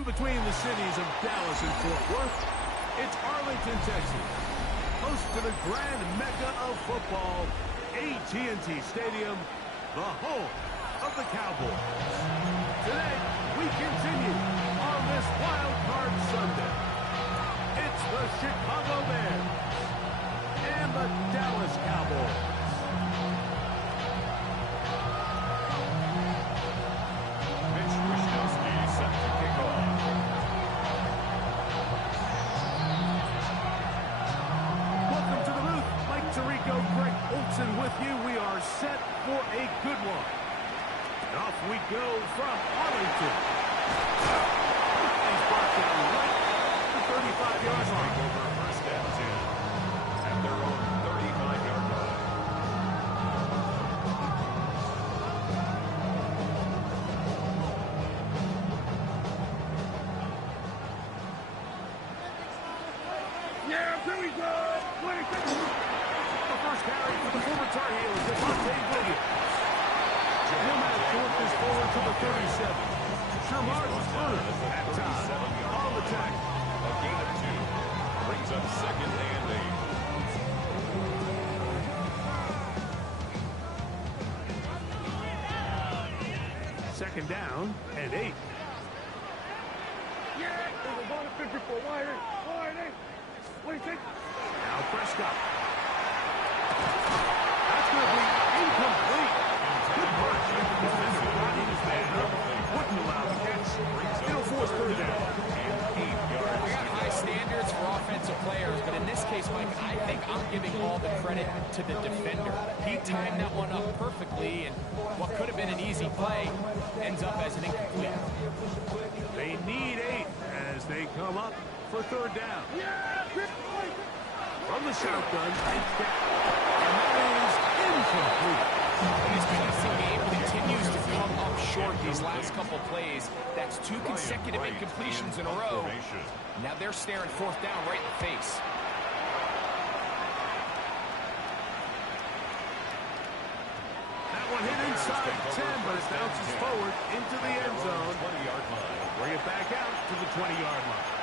In between the cities of Dallas and Fort Worth, it's Arlington, Texas, host to the grand mecca of football, AT&T Stadium, the home of the Cowboys. Today, we continue on this wild card Sunday. It's the Chicago Bears and the Dallas Cowboys. With you, we are set for a good one. And off we go from Arlington. He's brought down right at the 35-yard line. Over first and 10 at their own 35-yard line. Yeah, here we go. First carry for the former Tar Heels, Williams. Williams forces forward to the 37. Shermar's first at time. On the tackle. A gain of 2. Brings up second and 8. Second down and 8. Yeah, there's a ball to 54. Wide. What do you think? Now Prescott. That's going to be incomplete. Good work. Defender riding his man up. Wouldn't allow the catch. It'll force third down. We got high standards for offensive players, but in this case, Mike, I think I'm giving all the credit to the defender. He timed that one up perfectly, and what could have been an easy play ends up as an incomplete. They need 8 as they come up for third down. From the shotgun, it's down. And that is incomplete. And his passing game continues to come up short these last couple plays. That's 2 consecutive incompletions in a row. Now they're staring fourth down right in the face. That one hit inside 10, but it bounces forward into the end zone. Bring it back out to the 20-yard line.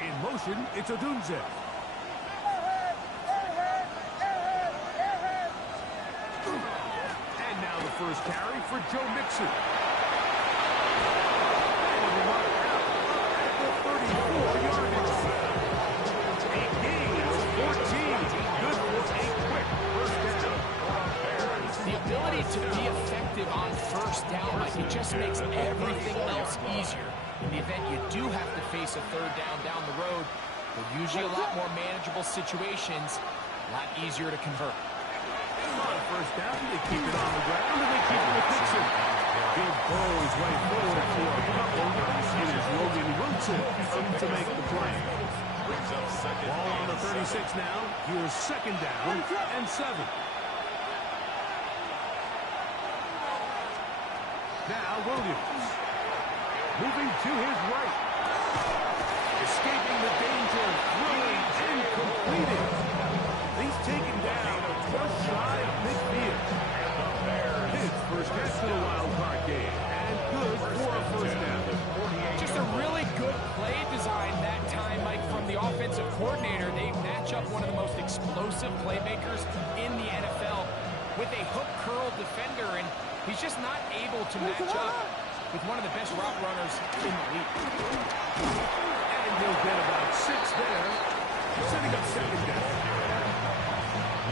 In motion, it's Odunze. And now the first carry for Joe Mixon. And the mark out at the 34-yard line. A gain of 14. Good for a quick first down. The ability to be effective on first down, Mike, it just makes everything else easier. In the event you do have to face a third down the road, they're usually a lot more manageable situations, a lot easier to convert. On first down, they keep it on the ground, and they keep it with Dixon. Big Bo's way forward for a couple. It is Logan Wilson to make the play. Ball on the 36 now. Here's second down and 7. Now Williams. Moving to his right. Escaping the danger, throwing and completing. He's taken down just shy of midfield. His first catch to the wild card game. And good for a first down. Just a really good play design that time, Mike, from the offensive coordinator. They match up one of the most explosive playmakers in the NFL with a hook curl defender, and he's just not able to match up with one of the best route runners in the league. And he'll get about 6 there, setting up second down.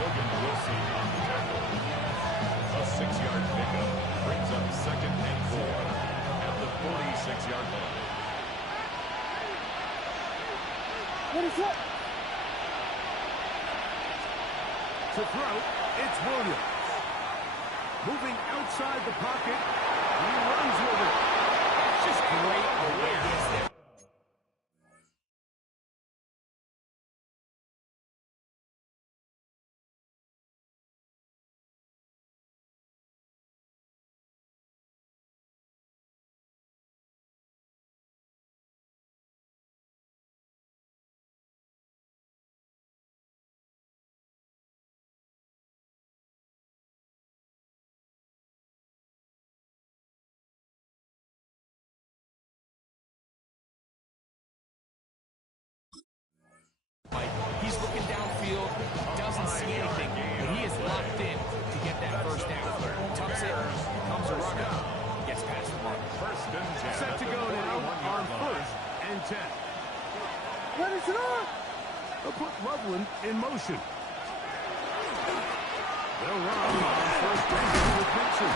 Logan Wilson on the tackle. A 6-yard pickup brings up second and 4 at the 46-yard line. What is that? To throw, it's Williams. Moving outside the pocket, he runs with it. That's just great awareness there. formation. They'll run on first base with Mixon.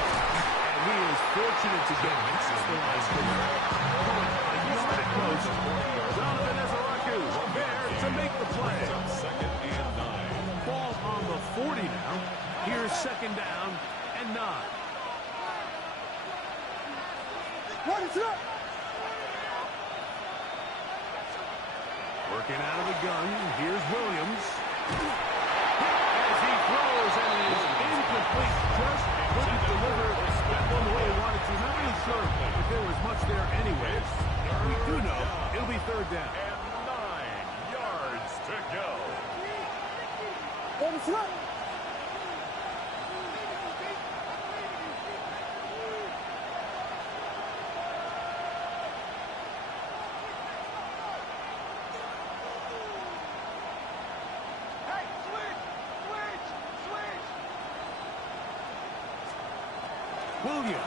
And he is fortunate to get Mixon the last minute. Close. Donovan Ezaraku there to make the play. Second and 9. Ball on the 40 now. Here's second down and 9. Working out of the gun. Here's Williams. As he throws and it is incomplete. Just couldn't deliver that one the way he wanted to. Not really sure if there was much there anyways. We do know it'll be third down. And 9 yards to go. Williams.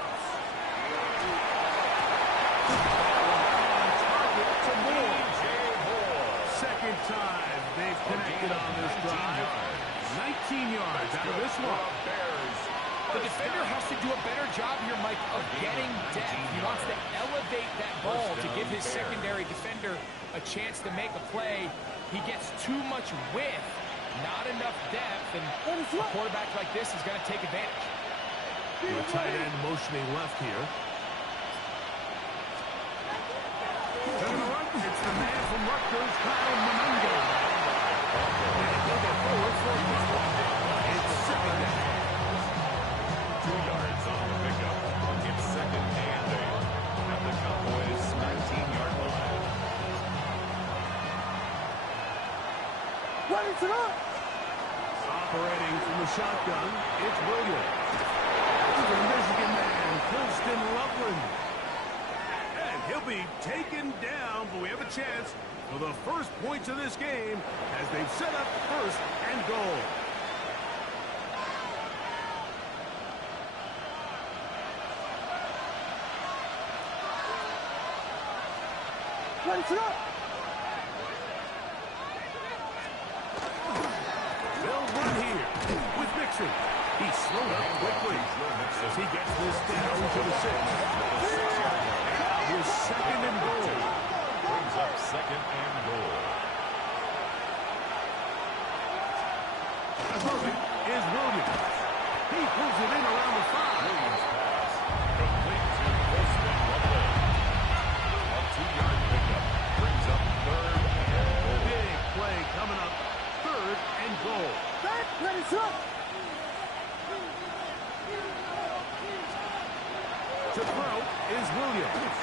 Second time they've connected on this drive. 19 yards out of this one. The defender has to do a better job here, Mike, of getting depth. He wants to elevate that ball to give his secondary defender a chance to make a play. He gets too much width, not enough depth, and a quarterback like this is going to take advantage. The tight end motioning left here. It's the man from Rutgers, Kyle Monunga. And he'll go forward for it's second down. 2 yards on the pickup. It's second and 8 at the Cowboys' 19-yard line. Operating from the shotgun, it's Williams. The Michigan man, Colston Loveland. And he'll be taken down, but we have a chance for the first points of this game as they've set up first and goal. They'll run here with Mixon. He's slowed up quickly as he gets this down to the 6. His second and goal. Brings up second and goal. The target is Williams. He pulls it in around the 5. Williams pass. Complete to Colston Loveland. A 2-yard pickup. Brings up third and goal. Big play coming up. Third and goal. To throw is Williams.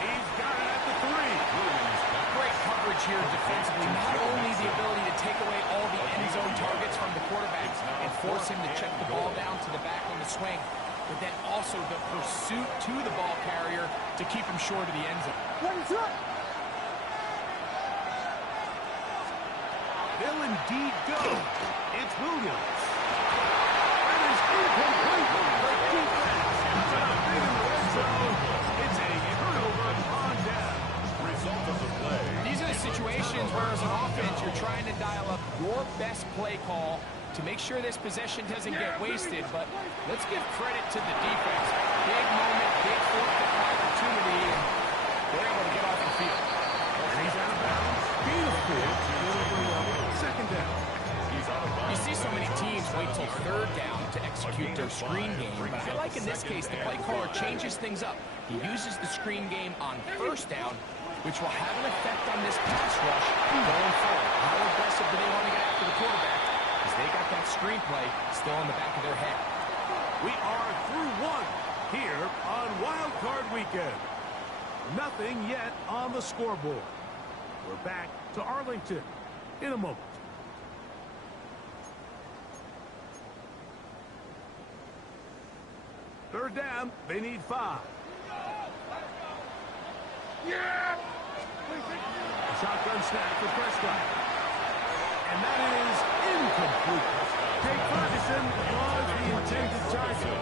He's got it at the 3. Great coverage here defensively. Not only the ability to take away all the end zone targets from the quarterback and force him to check the ball down to the back on the swing, but then also the pursuit to the ball carrier to keep him short of the end zone. They'll indeed go. It's Williams. That is incomplete. The defense is out big in the red zone. It's a turnover on down. Result of the play. These are the situations where as an offense you're trying to dial up your best play call to make sure this possession doesn't get wasted, but let's give credit to the defense. Big moment, big fourth down opportunity, and they're able to get off the field. And he's out of bounds. Beautiful. Second down. You see so many teams wait till third down to execute their screen game, but I like in this case the play caller changes things up. He uses the screen game on first down, which will have an effect on this pass rush going forward. How aggressive do they want to get after the quarterback? Because they got that screenplay still in the back of their head. We are through one here on Wild Card Weekend. Nothing yet on the scoreboard. We're back to Arlington in a moment. Third down, they need 5. Yeah! Shotgun snap for Prescott. And that is incomplete. Jake Ferguson was the intended target.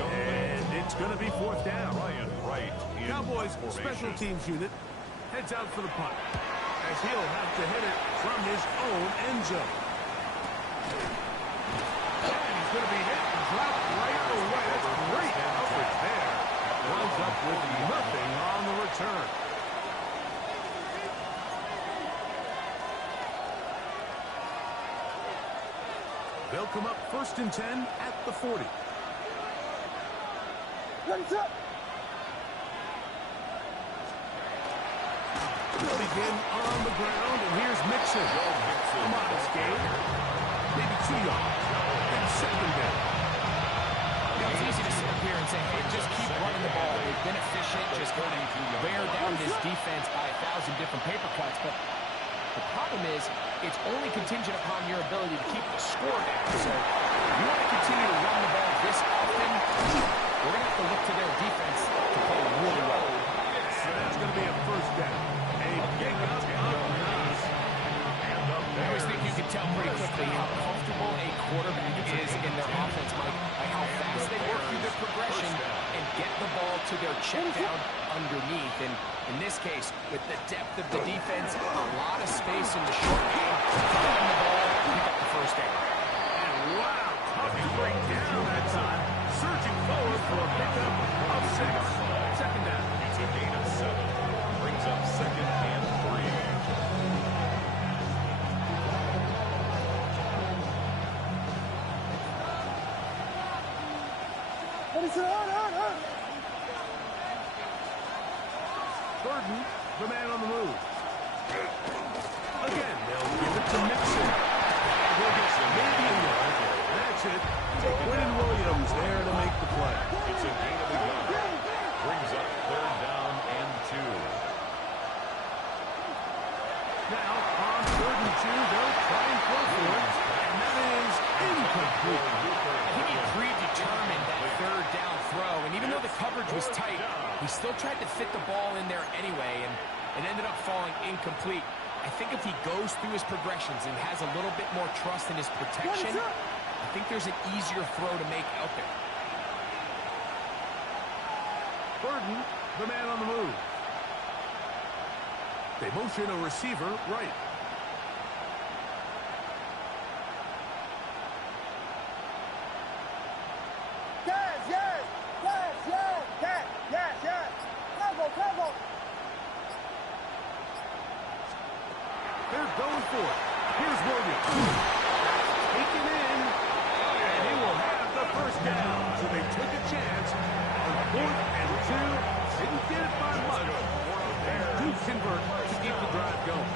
And it's going to be fourth down. Ryan Wright. Cowboys special teams unit heads out for the punt. as he'll have to hit it from his own end zone. And he's going to be hit and dropped right away. That's great coverage there. Runs up with nothing on the return. They'll come up 1st and 10 at the 40. They'll begin on the ground, and here's Mixon. A modest gain. Maybe 2 yards. And 2nd down. It's easy to sit up here and say, hey, just keep running the ball. They've been efficient, just kind of wear down this defense by 1,000 different paper cuts. But the problem is, it's only contingent upon your ability to keep the score down. So if you want to continue to run the ball this often, we're going to have to look to their defense to play really well. So that's going to be a 1st down. A big up. I always think you can tell pretty quickly how comfortable a quarterback is in their offense, Mike, by how fast they work through their progression and get the ball to their check down underneath. And in this case, with the depth of the defense, a lot of space in the short game, run the ball, pick up the 1st down. And wow, tough to bring down that time. Surging forward for a pickup of 6. 2nd down. It's a gain of 7. Brings up 2nd and 3. Burden, the man on the move. Again, they'll give it to Mixon. And he'll get maybe a yard. That's it. Quinn Williams there to make the play. It's a gain of a yard. Brings up 3rd down and 2. Now, on 3rd and 2, they'll try and throw for it. And that is incomplete. I think he predetermined that 3rd down throw, and even though the coverage was tight, he still tried to fit the ball in there anyway, and it ended up falling incomplete. I think if he goes through his progressions and has a little bit more trust in his protection, I think there's an easier throw to make out there. Burden, the man on the move. They motion a receiver right. They're going for it. Here's Williams. Taken in, and he will have the 1st down. So they took a chance on 4th and 2. Didn't get it by much. And do convert to keep the drive going.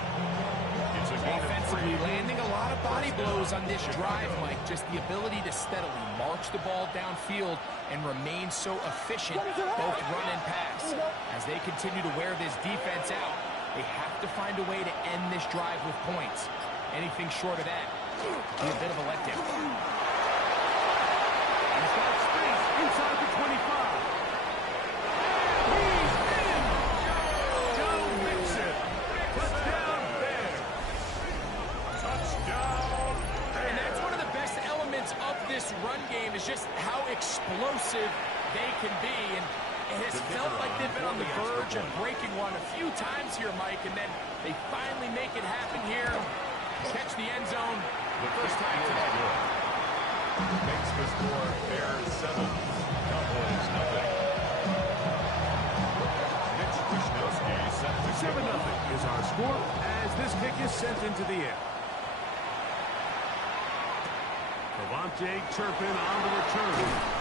Offensively, landing a lot of body blows on this drive, Mike. Just the ability to steadily march the ball downfield and remain so efficient, both run and pass. As they continue to wear this defense out, they have to find a way to end this drive with points. Anything short of that will be a bit of a letdown. He's got space inside the 25. He's in! Joe Mixon. Touchdown there. Touchdown. And that's one of the best elements of this run game is just how explosive they can be. And it has felt like they've been on the verge of breaking one a few times here, Mike, and then they finally make it happen here. Catch the end zone the 1st time today. Makes the score Bears 7. Cowboys nothing. Mitch Wishnowsky set to 7-0 is our score as this kick is sent into the air. Devontae Turpin on the return.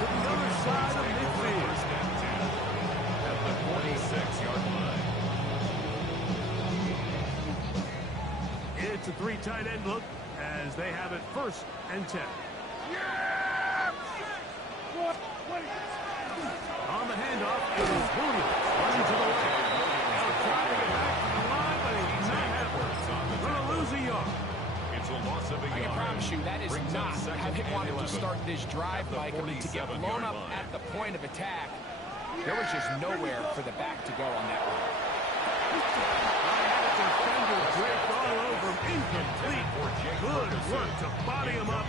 To the other side of midfield. At the 46-yard line. It's a 3 tight end look as they have it 1st and 10. On the handoff, it is Williams running to the left. They'll try to get back to the line, but he's not happening. Going to lose a yard. It's a loss of a yard. I can promise you that is not how they wanted to start this drive, Mike. I mean, to get blown up at the point of attack, there was just nowhere for the back to go on that one. Defender draped all over him. Incomplete. Good work to body him up.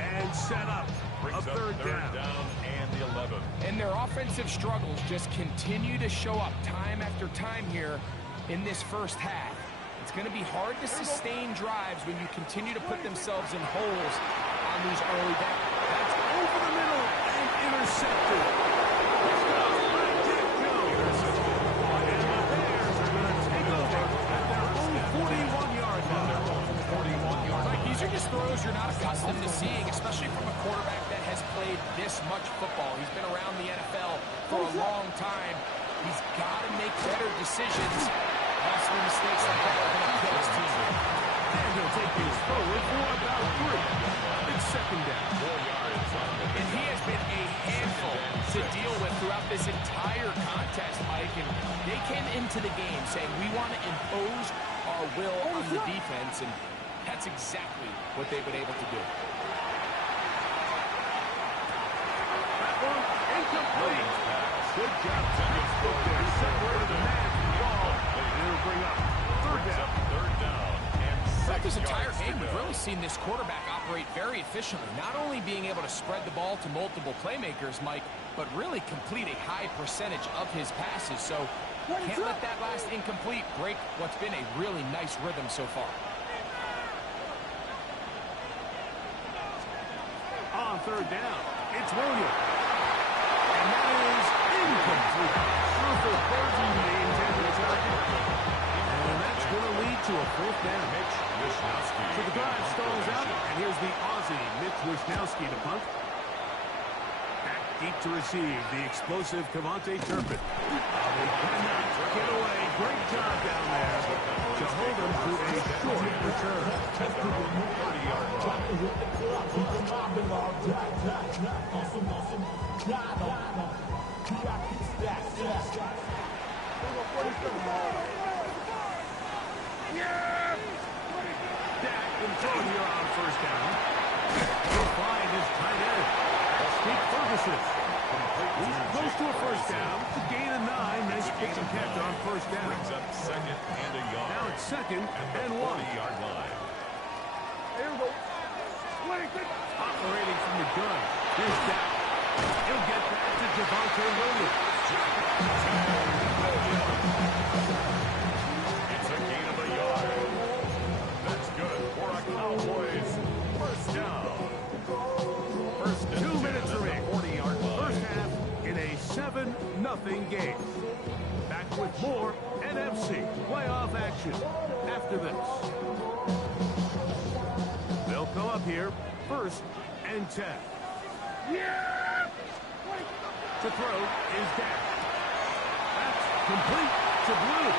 And And set up. Brings A up third down. and the 11. And their offensive struggles just continue to show up time after time here in this first half. It's going to be hard to sustain drives when you continue to put themselves in holes on these early downs. That's over the middle and intercepted. Picked up by Dick Jones. And the Bears are going to take over at their own 41-yard line. Like, these are just throws you're not accustomed to seeing, especially from a quarterback that has played this much football. He's been around the NFL for a long time. He's got to make better decisions. Costly mistakes like that are going to kill his team. And he'll take these forward for about 3. It's second down. 4 yards on the And he has been a handful to deal with throughout this entire contest, Mike. And they came into the game saying, we want to impose our will on the defense. And that's exactly what they've been able to do. That one incomplete. Good job. Textbook there. Separated the man from the ball. And it'll bring up third down. And Throughout this 6 entire yards to game, we've go. really seen this quarterback operate very efficiently. Not only being able to spread the ball to multiple playmakers, Mike, but really complete a high percentage of his passes. So can't let that last incomplete break what's been a really nice rhythm so far. On third down, it's Williams. And that is incomplete. Russell Burton, the intended target. And that's going to lead to a fourth down. So the drive stalls out, and here's the Aussie, Mitch Wishnowsky to punt. Back deep to receive, the explosive Cavante Turpin. They cannot get away. Great job down there to hold them to a short return. 30-yard line. Dak can throw here on first down. He'll find his tight end, Steve Ferguson. He's close to a first down. It's a gain of 9. Nice pitch and catch on first down. Brings up second and a yard. Now it's second At the and 1. 40-yard line. Operating from the gun. Here's Dak. He'll get back to Javonte Williams. It's a gain of a yard. That's good for a Cowboys first down. First and 2 minutes at the remaining. 40-yard First line. half in a 7-0 game. Back with more NFC playoff action after this. They'll come up here first and 10. To throw is Dak. That's complete to Blue.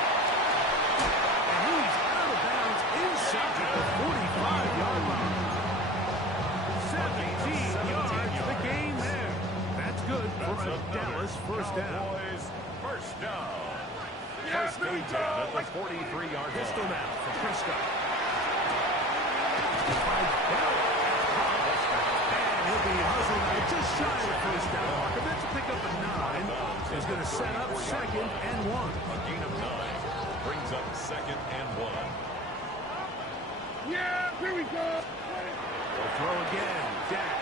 And he's out of bounds inside the 45-yard line. 17 yards the gain there. That's good for a Dallas first down. Cowboys first down. First and 10 at the 43-yard Pistol line. now for Prescott. Finds Bell. And he'll be hustled out just shy of first down. Mark, that's a pick up of 9. Is going to set up second and 1. A gain of 9 brings up second and 1. Here we go. They'll throw again. Dak.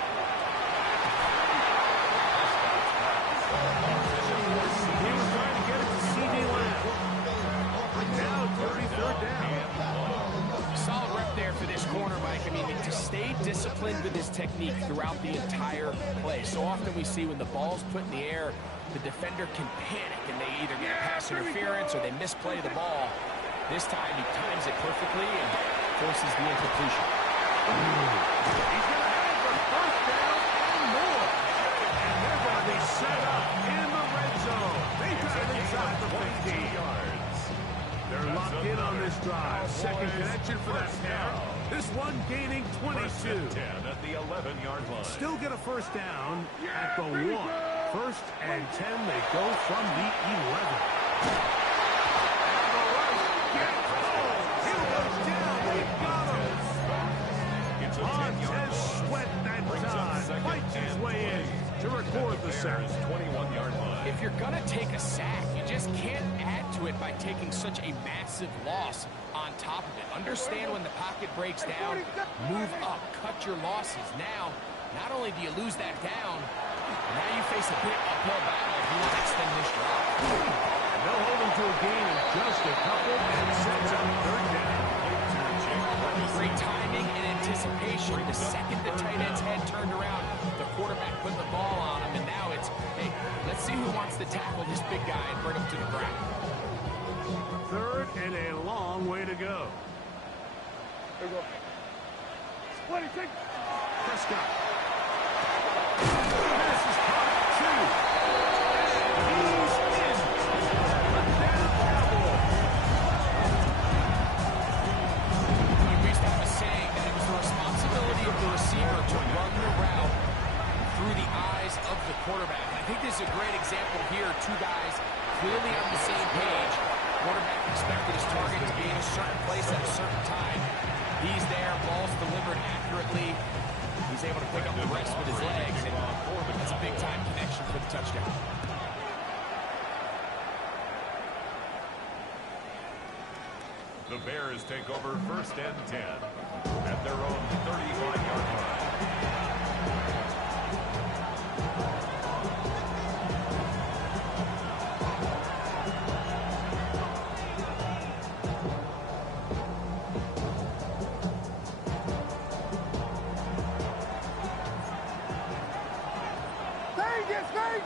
He was trying to get it to C.D. Lamb. Now 33rd down. Solid rep there for this corner, Mike. I mean, to stay disciplined with his technique throughout the entire play. So often we see when the ball's put in the air, the defender can panic and they either get pass interference or they misplay the ball. This time he times it perfectly and forces the incompletion. He's going to have the first down and more. And they're going to be set up in the red zone. They got it inside the 15 yards. They're locked in on this drive. Second connection for that pair. This one gaining 22. First and 10 at the 11-yard line. Still get a first down at the 1. First and 10, they go from the 11. And the rush gets home. He goes down. They got him. It's a 10-yard Montez Sweat that time fights his way in to record the sack. 21-yard line. If you're going to take a sack, you just can't add to it by taking such a massive loss on top of it. Understand when the pocket breaks down, move up, cut your losses. Now, Not only do you lose that down, now you face a big uphill battle if you want to extend this drive. They'll hold him to a gain of just a couple and sets up third down. Great timing and anticipation. The second the tight end's head turned around, the quarterback put the ball on him, and now it's, hey, let's see who wants to tackle this big guy and bring him to the ground. Third and a long way to go. Here we go. Split it, take. Prescott. This is caught two. He's in. Touchdown, Cowboys. We used to have a saying that it was the responsibility of the receiver to run the route through the eyes of the quarterback. And I think this is a great example here. Two guys clearly on the same page. Quarterback expected his target to be in a certain place at a certain time. He's there, ball's delivered accurately. He's able to pick up the rest with his legs, and that's a big-time connection for the touchdown. The Bears take over 1st and 10 at their own 35-yard line. Vegas! Yes!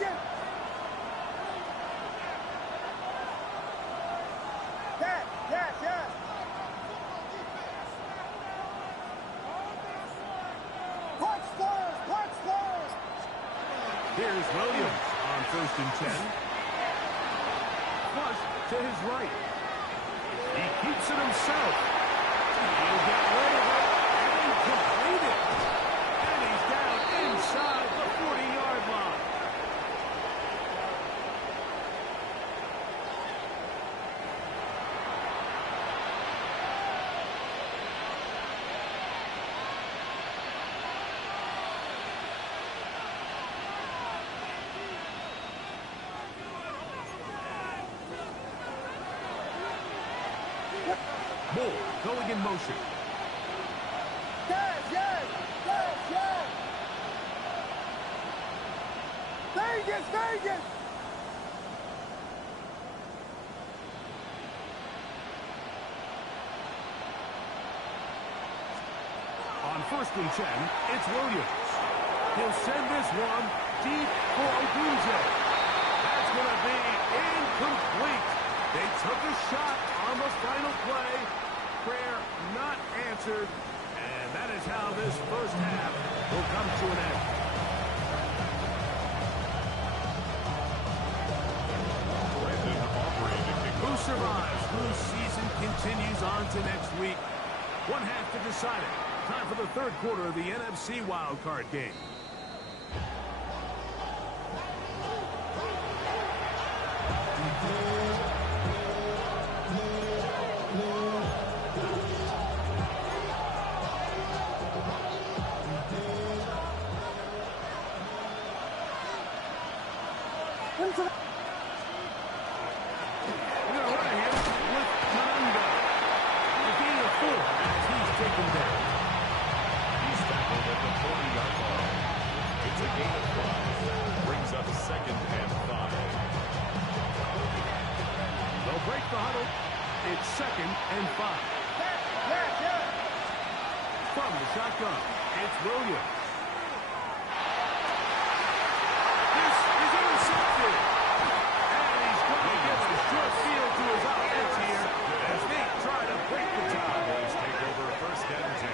Punch first! Here's Williams on 1st and 10. Flush to his right. He keeps it himself. He'll get rid of it and complete it. And he's down inside the 40-yard line. Bull going in motion. Yes! Vegas! On 1st and 10, it's Williams. He'll send this one deep for Ogunje. That's going to be incomplete. They took a shot on the final play. Prayer not answered. And that is how this first half will come to an end. Who survives? Whose season continues on to next week? One half to decide it. Time for the third quarter of the NFC wildcard game. Break the huddle. It's 2nd and 5. Yes! From the shotgun, it's Williams. This is intercepted. And he's going to get a short field to his offense here as they try to break the tie. Cowboys take over 1st and 10.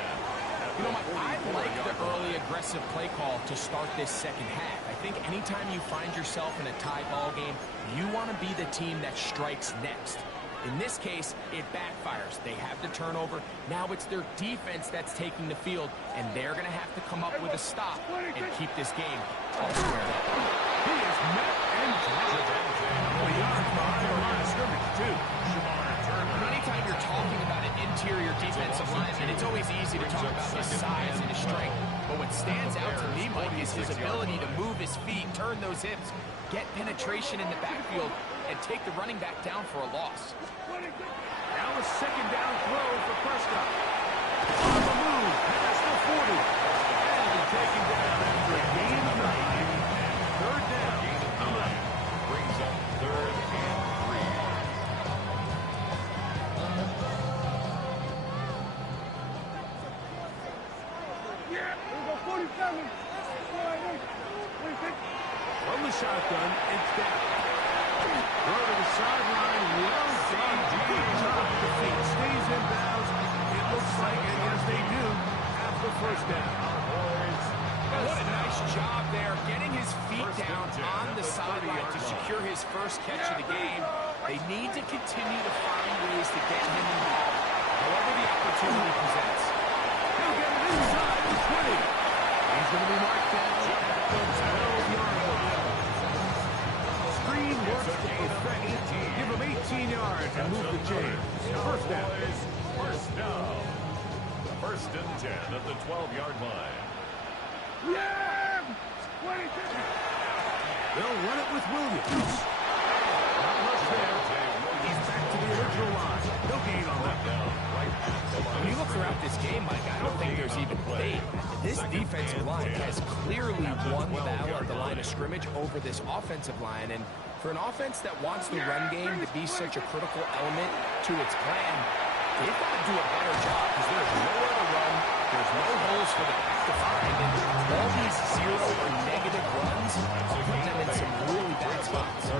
You know, Mike, I like the early aggressive play call to start this second half. I think anytime you find yourself in a tie ball game, you want to be the team that strikes next. In this case, it backfires. They have the turnover. Now it's their defense that's taking the field, and they're going to have to come up with a stop and keep this game all squared up. He is met and dropped. The yards behind the line of scrimmage, too. Anytime you're talking about an interior defensive lineman, it's always easy to talk about his size and his strength. But what stands out to me, Mike, is his ability to move his feet, turn those hips, get penetration in the backfield, and take the running back down for a loss. Now a 2nd down throw for Prescott. On the move, past the 40. And he'll be taken down From the shotgun, it's down. Throw to the sideline. Well done. Good job with the feet. Stays in bounds. It looks like, and yes, they do, have the first down. What a nice job there, getting his feet down on the sideline to secure his first catch of the game. They need to continue to find ways to get him involved, however the opportunity presents. He'll get it inside the 20. He's going to be marked down at the 12-yard line. Screen works to perfection. Give him 18 yards and move the chains. First down. First down. First and 10 at the 12-yard line. Yeah! They'll run it with Williams. Not much there. He's back to the original line. No gain on that. When you look throughout this game, Mike, I don't think there's even debate. This defensive line has clearly won the battle at the line of scrimmage over this offensive line. And for an offense that wants the run game to be such a critical element to its plan, they've got to do a better job because there's nowhere to run. There's no holes for the back to find. And all these zero or negative runs are putting them in some really bad spots.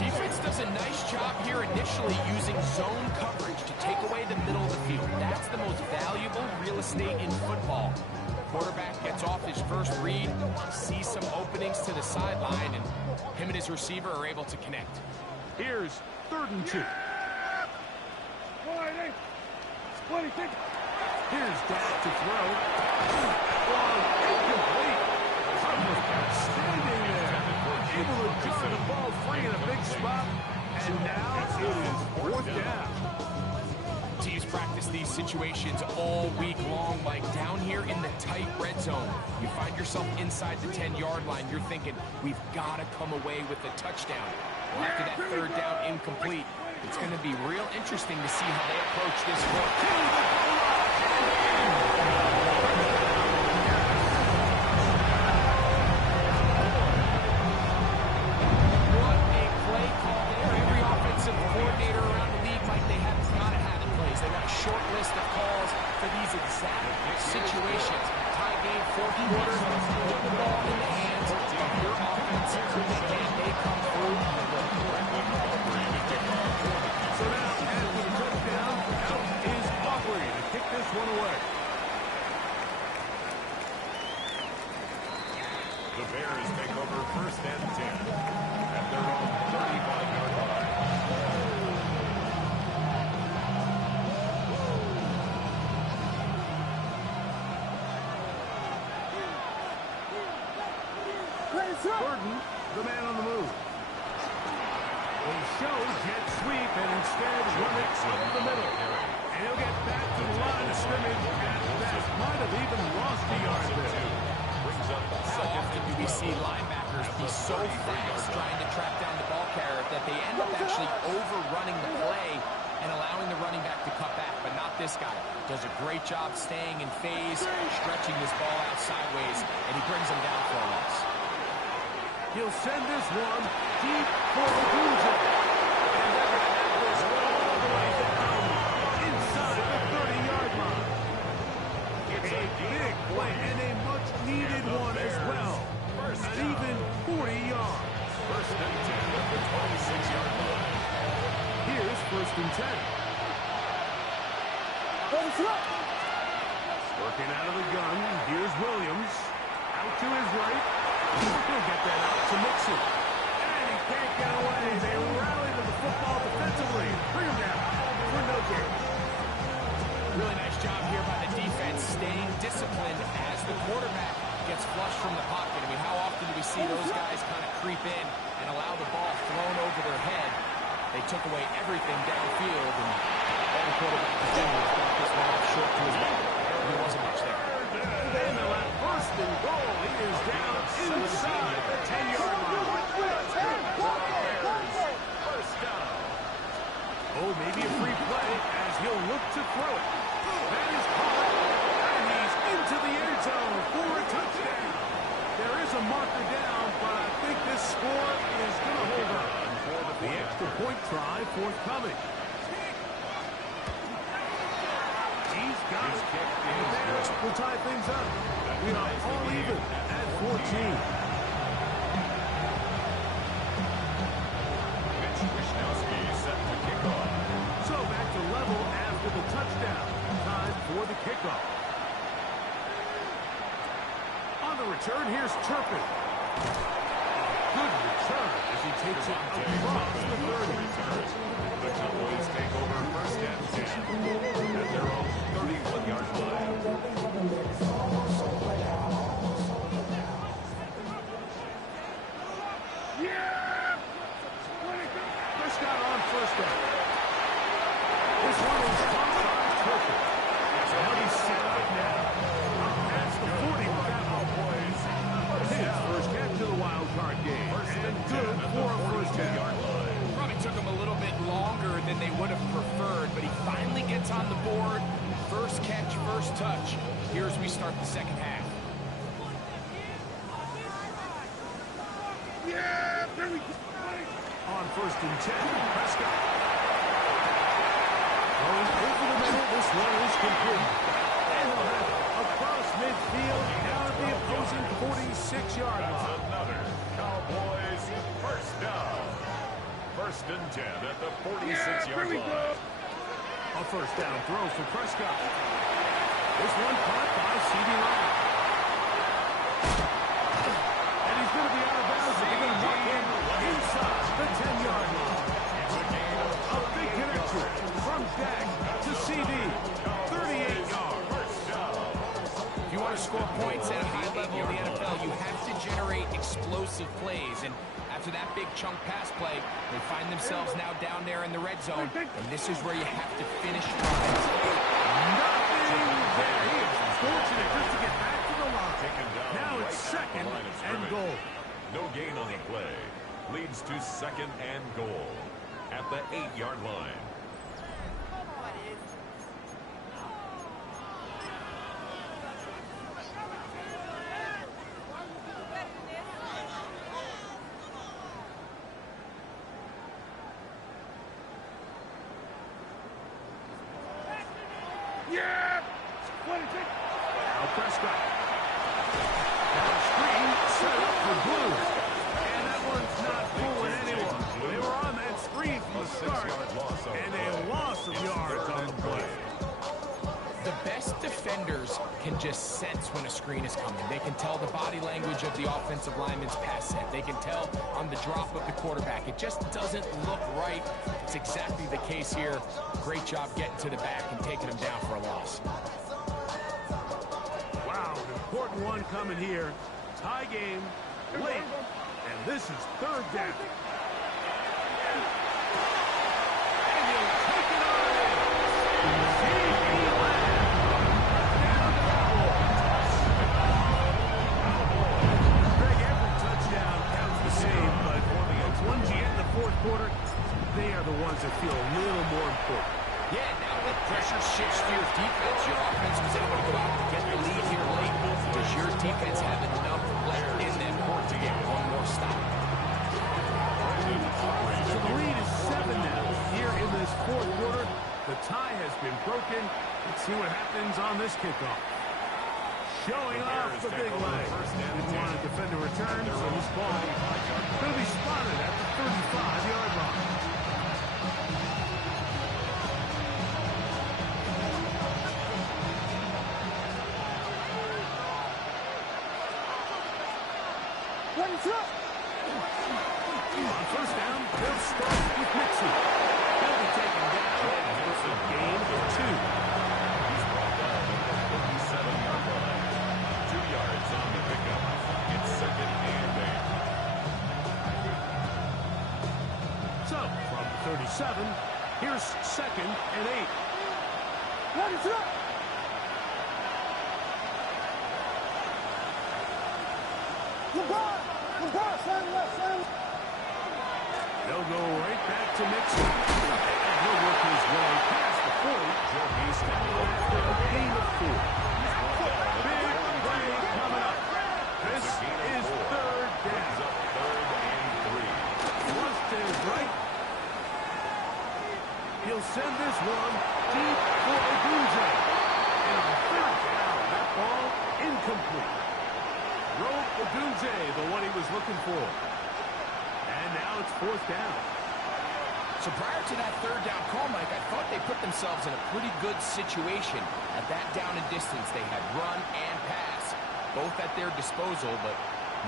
Defense does a nice job here initially using zone coverage to take away the middle of the field. That's the most valuable real estate in football. Quarterback gets off his first read, sees some openings to the sideline, and him and his receiver are able to connect. Here's 3rd and 2. Here's Dak to throw. Incomplete. Standing there. Able to jar the ball free in a big spot. And now it is 4th down. Teams practice these situations all week long, Mike. Down here in the tight red zone, you find yourself inside the 10-yard line. You're thinking, we've got to come away with a touchdown. Well, after that 3rd down incomplete, it's going to be real interesting to see how they approach this one. What a play call there. Every offensive coordinator around the league, Mike, they have got to have it plays. They got a short list of calls for these exact situations. Tie game, 4th quarter, put the ball in the hands of your offense. They come through. So now, after the touchdown, out is Aubrey to kick this one away. The Bears take over 1st and 10 at their own 35-yard line. Burton, the man on the move. They show jet sweep and instead run it up the middle. And he'll get back to the line of scrimmage at best. Might have even lost a yard there. How often do we see linebackers be so fast trying to track down the ball carrier that they end up actually overrunning the play and allowing the running back to cut back, but not this guy. Does a great job staying in phase, stretching this ball out sideways, and he brings him down for a loss. He'll send this one deep for the Guja. And they're going to have this all the way down inside the 30-yard line. It's a big play and a much-needed one as well. An even 40 yards. 1st and 10 at the 26-yard line. Here's 1st and 10. Working out of the gun. Here's Williams. Out to his right. He'll get that out to Mixon. And he can't get away. They rally to the football defensively. Bring him down for no gain. Really nice job here by the defense, staying disciplined as the quarterback gets flushed from the pocket. I mean, how often do we see those guys kind of creep in and allow the ball thrown over their head? They took away everything downfield, and all the quarterback could do was knock this one off short to his back. There wasn't much there. And the 1st and goal. He is down inside the 10-yard line. First down. Oh, maybe a free play as he'll look to throw it. That is caught, and he's into the end zone for a touchdown. There is a marker down, but I think this score is going to hold up. The extra point try forthcoming. He's got His it. kick And is there good. will tie things up. We are all even at 14. Mitch Wishnowsky set to kick off. So back to level after the touchdown. Time for the kickoff. On the return, here's Turpin. Good return as he takes it across the 30. The Cowboys take over first and 10 at their own 31-yard line. Prescott on first down. This one is caught by Turpin. So he'll be set right now. Up past the 40 by Cowboys. His first catch to the wild card game. And good for a first down. Probably took him a little bit longer than they would have preferred, but he finally gets on the board. First catch, first touch. Here as we start the second half. On first and 10, Prescott. Going over the middle, this one is complete. And he'll have it across midfield, down at the opposing 46-yard line. That's another Cowboys first down. First and 10 at the 46-yard line. A first down throw for Prescott. This one caught by C.D. Lamb. And he's going to be out of bounds. They're going to mark him inside the 10-yard line. A big connection from Dak to C.D. 38 yards. If you want to score points at a high level in the NFL, you have to generate explosive plays. And after that big chunk pass play, they find themselves now down there in the red zone. And this is where you have to finish drives. Nothing there. He is fortunate just to get back to the line. Now it's second and goal. No gain on the play. Leads to second and goal at the 8-yard line. Now Prescott. Down screen, set up for Blue. And that one's not fooling anyone. They were on that screen from the start, and a loss of yards on the play. The best defenders can just sense when a screen is coming. They can tell the body language of the offensive lineman's pass set. They can tell on the drop of the quarterback. It just doesn't look right. It's exactly the case here. Great job getting to the back and taking him down for a loss. Wow, an important one coming here. Tie game, late, and this is third down. And he'll take it on in. C.D. Lamb. Greg, every touchdown counts the same, but it's ones you get in the fourth quarter, they are the ones that feel a little more important. Yeah, now that pressure shifts to your defense, your offense was able to go out and get the lead here late. Does your defense have enough left in them to get one more stop? So the lead is 7 now here in this fourth quarter. The tie has been broken. Let's see what happens on this kickoff. Showing off the big leg. Didn't want to defend a return, so this ball going to be spotted at the 35-yard line. On first down, they'll start with Mixon. He'll be taken down for a gain of 2. He's brought down at the 37-yard line. 2 yards on the pickup. It's second and 8. So, from the 37, here's second and 8. They'll go right back to Mixon. And he'll work his way past the 40. Joe Beeston After a gain of 4. Big play coming up. This is third down. up third and 3. Wants to his right. He'll send this one deep for a Blue Jay. And on third down, that ball incomplete. Rope Odunze, the one he was looking for. And now it's fourth down. So prior to that third down call, Mike, I thought they put themselves in a pretty good situation. At that down and distance, they had run and pass, both at their disposal, but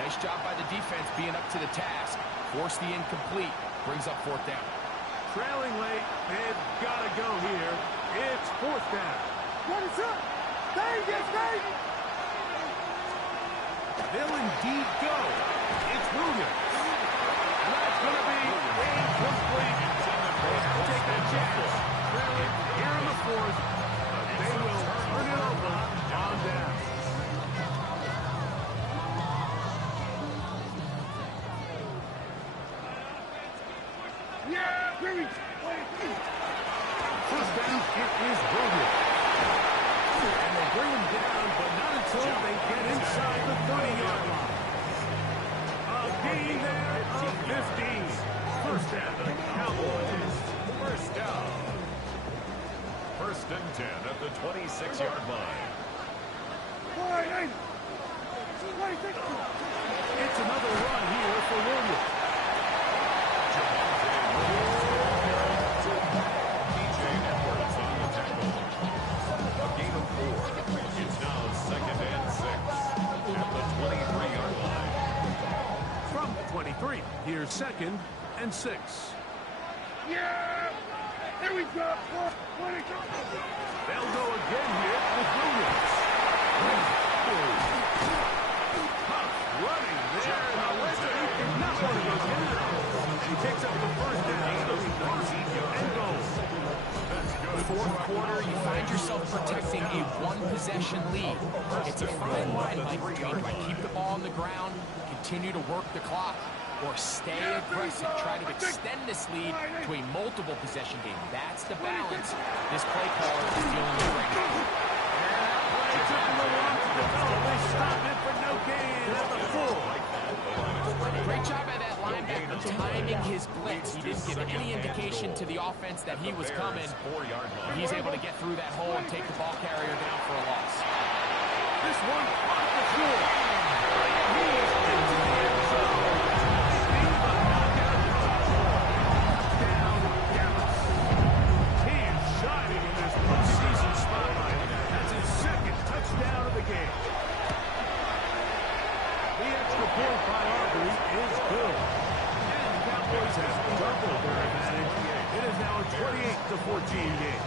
nice job by the defense being up to the task. Force the incomplete, brings up fourth down. Trailing late, they've got to go here. It's fourth down. What is up? Vegas, Vegas! They'll indeed go. It's Williams. And that's going to be incomplete. They'll take a chance. Trailing here in the fourth. They will turn it over on down. Yeah, here we go. First down, it is Williams. And they bring him down, but not until they get inside the 30-yard line. A gain there of 15. First down, the Cowboys. First down. First and 10 at the 26-yard line. It's another run here for Williams. It's now second and 6 at the 23-yard line. From the 23, here's second and 6. Yeah! Here we go. They'll go again here with Williams. Tough running there in the left. Not one of those down. He takes up the first down. And goes. Fourth quarter, you find yourself protecting a one-possession lead. It's a fine line, Mike, between keep the ball on the ground, continue to work the clock, or stay aggressive, try to extend this lead to a multiple possession game. That's the balance this play caller is dealing with right now. Play took him a while to develop. They stopped it for no gain at the full. Great job by that linebacker timing his blitz. He didn't give any indication to the offense that he was coming. He's able to get through that hole and take the ball carrier down for a loss. This one off the floor. He's into the end zone. Down, Dallas. He is shining in this postseason spotlight. That's his second touchdown of the game. The extra point by Aubrey is good. And the Cowboys have doubled their advantage. It is now a 28-14 game.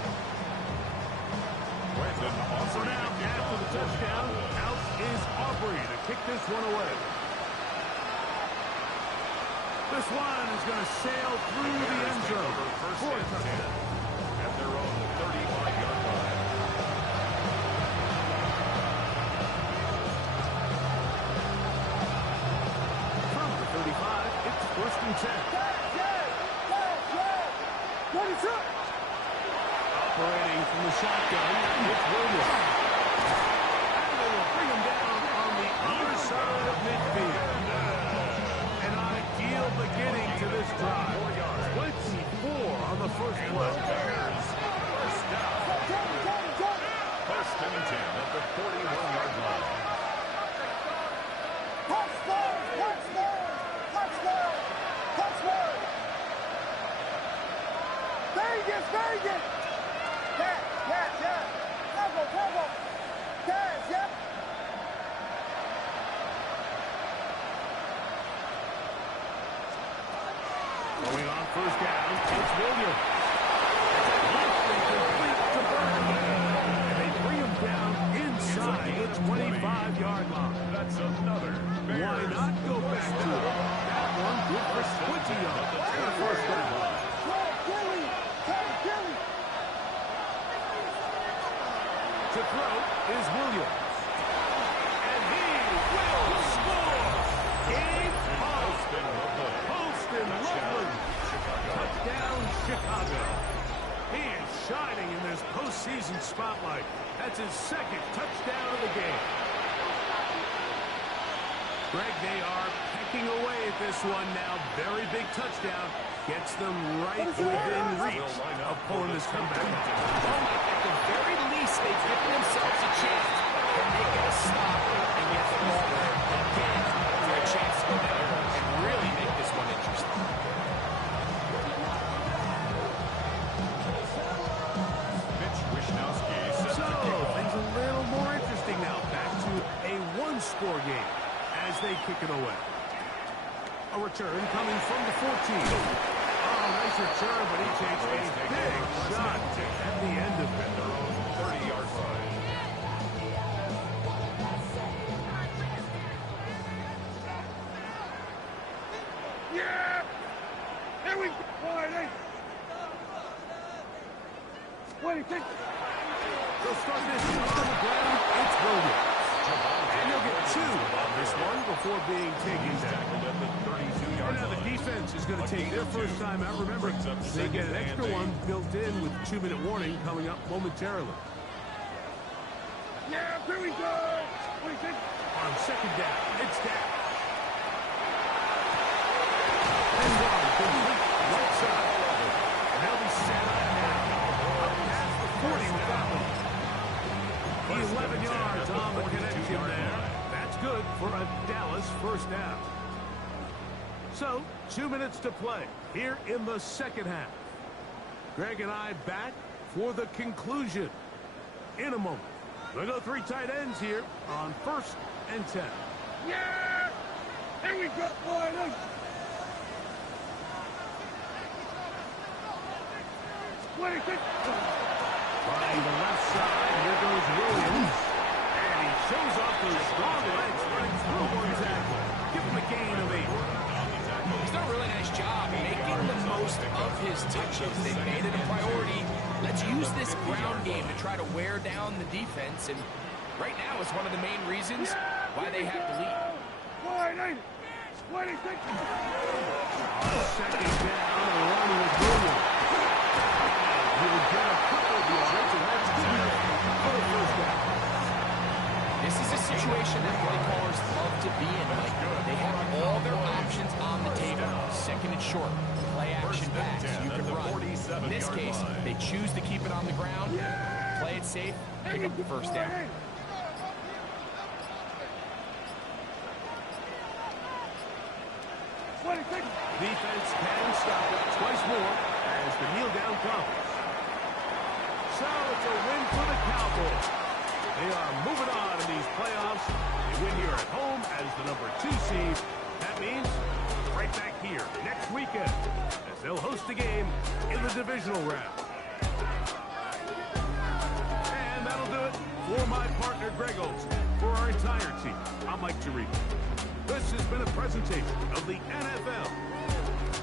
So now, after the touchdown, out is Aubrey to kick this one away. This one is going to sail through the end zone for a touchdown. At their own 35-yard line. From the 35, it's first and 10. What is up? Operating from the shotgun, it's Williams. And they will bring him down on the other side of midfield. An ideal beginning to this drive. 24 on the first play. First down. First and 10 at the 41-yard line. Vegas, Vegas! Yeah. Bravo. Yeah. Going on first down, it's Williams. Complete to Burton. And they bring him down inside the 25-yard line. That's another. Why not go back to it? That one good for 20 yards. And a first down. To throw is Williams. And he will score. Game on. Poston Loveland. Touchdown, Chicago. He is shining in this postseason spotlight. That's his second touchdown of the game. Greg, they are pecking away at this one now. Very big touchdown. Gets them right within reach of pulling this comeback. At the very least, least, they've given themselves a chance. Can they get a stop and get the ball there again for a chance to go down and really make this one interesting? Mitch Wishnowsky set So, to kick off. things a little more interesting now. Back to a one-score game as they kick it away. A return coming from the 14. Oh, nice return, but he takes a big shot at the end of it. Their own 30-yard line. Yeah! Here we go! Friday! 26! They'll start this on the ground. It's Williams. And he'll get 2 on this one before being taken down. Tackled at the And 32-yard now the line. defense is going to take their first time out. Remember, they get an extra one built in with 2-minute warning coming up momentarily. Yeah, here we go! 26! On second down, it's down. And one complete right side. And they'll be set up now. Up past the 40 without them. 11 yards on the connection there. That's good for a Dallas first down. So, 2 minutes to play here in the second half. Greg and I back for the conclusion in a moment. We'll go 3 tight ends here on 1st and 10. Yeah! Here we go, Friday! 26! Trying the left side, here goes Williams. And he shows off those strong legs running through one tackle. Give him a gain of 8. He's done a really nice job making the most of his touches. They've made it a priority. Let's use this ground game to try to wear down the defense. And right now is one of the main reasons why they have the lead. Friday! 26! Second down, a run with Williams. He'll get a couple of yards, and that's good for the first down. This is a situation that play callers love to be in, Mike. They have all their options on the table. Second and short, play action pass, you can run. In this case, they choose to keep it on the ground, play it safe, pick up the first down. Defense can stop it twice more as the kneel down comes. So it's a win for the Cowboys. They are moving on in these playoffs. They win here at home as the number 2 seed. That means right back here next weekend as they'll host a game in the divisional round. And that'll do it for my partner Greg Olson. For our entire team, I'm Mike Tirico. This has been a presentation of the NFL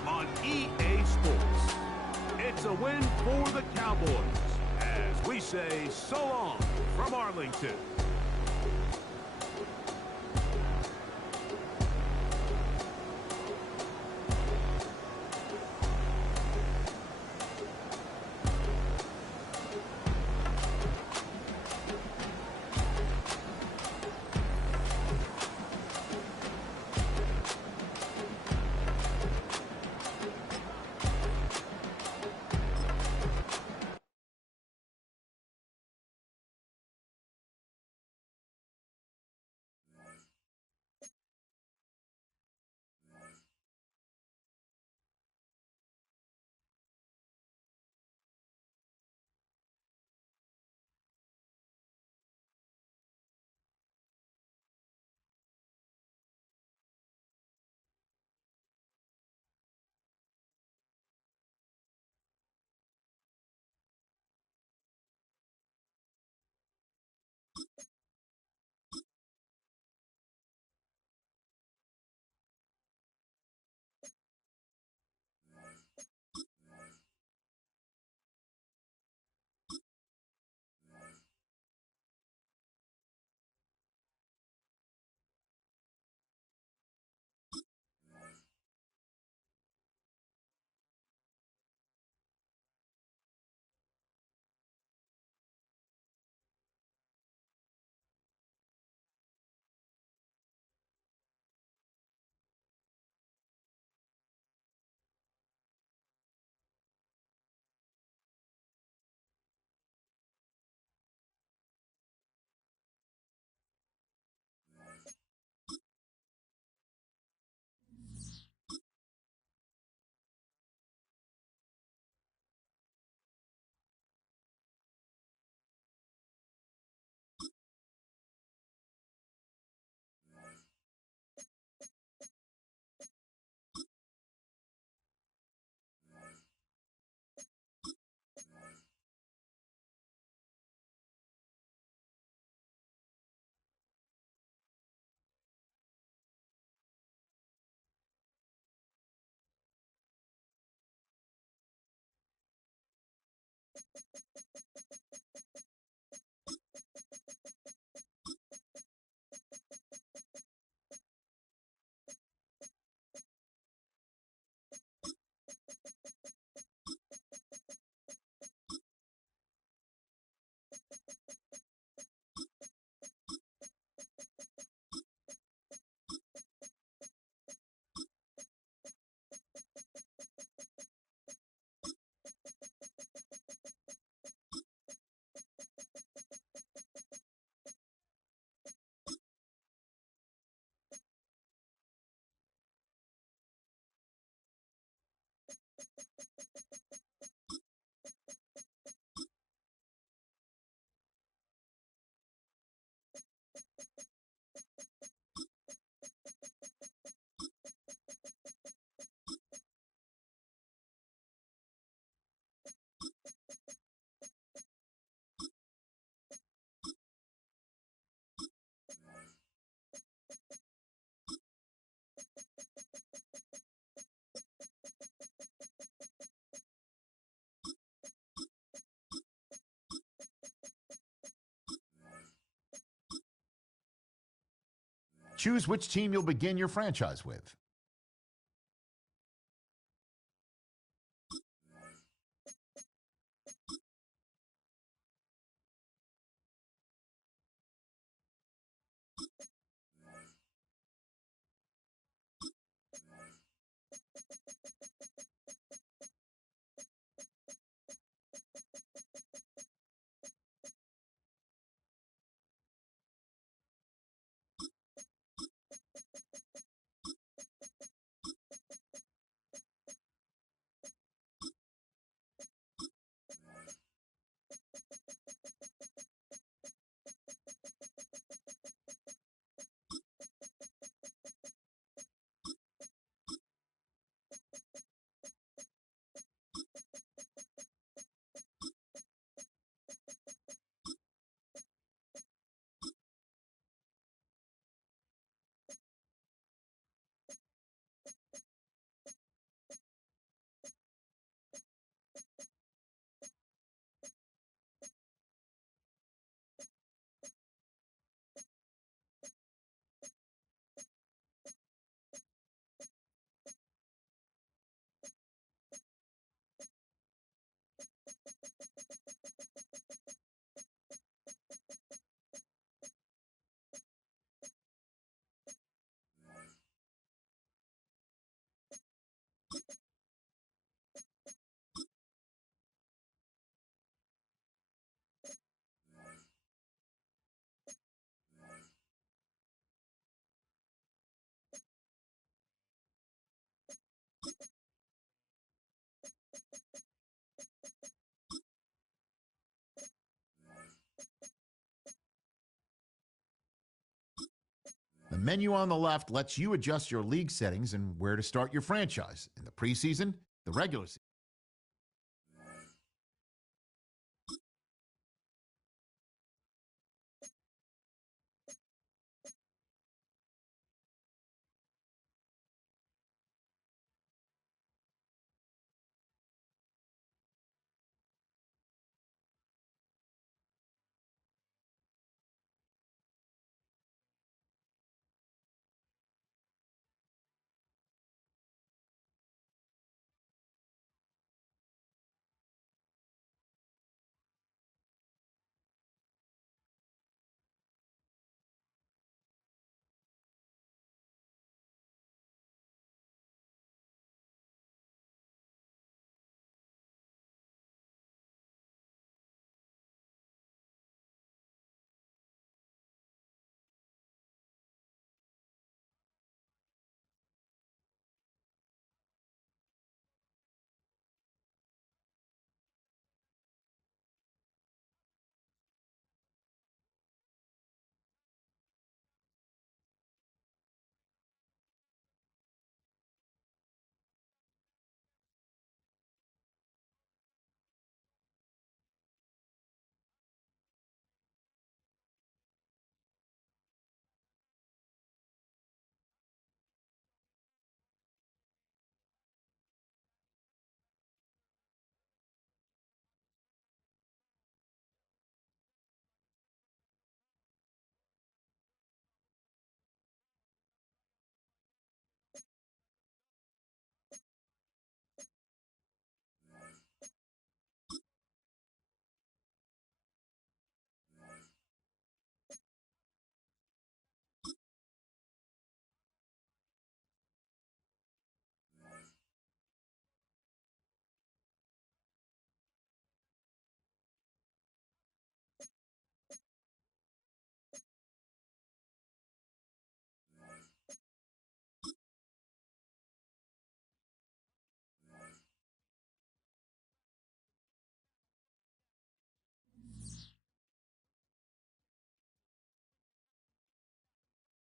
on EA Sports. It's a win for the Cowboys as we say so long from Arlington. Choose which team you'll begin your franchise with. The menu on the left lets you adjust your league settings and where to start your franchise in the preseason, the regular season.